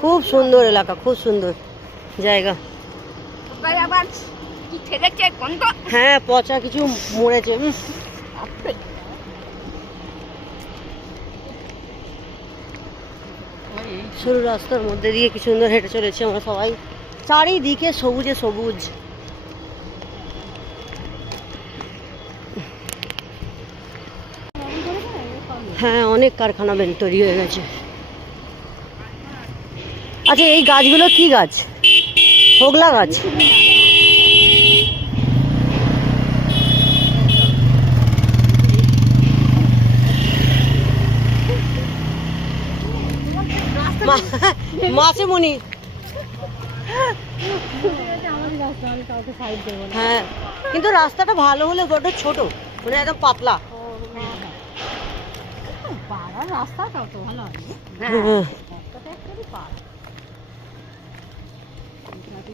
খুব সুন্দর এলাকা, খুব সুন্দর জায়গা। হ্যাঁ, পচা কিছু মরেছে। সরু রাস্তার মধ্যে দিয়ে কি সুন্দর হেঁটে চলেছি আমরা সবাই, চারিদিকে সবুজে সবুজ। হ্যাঁ, অনেক কারখানা তৈরি হয়ে গেছে। আচ্ছা, এই গাছগুলো কি গাছ? হোগলা গাছ। মাছে মনি। হ্যাঁ, কিন্তু রাস্তাটা ভালো হলে বড় ছোট, মানে একদম পাতলা। রাস্তাটা তো ভালো।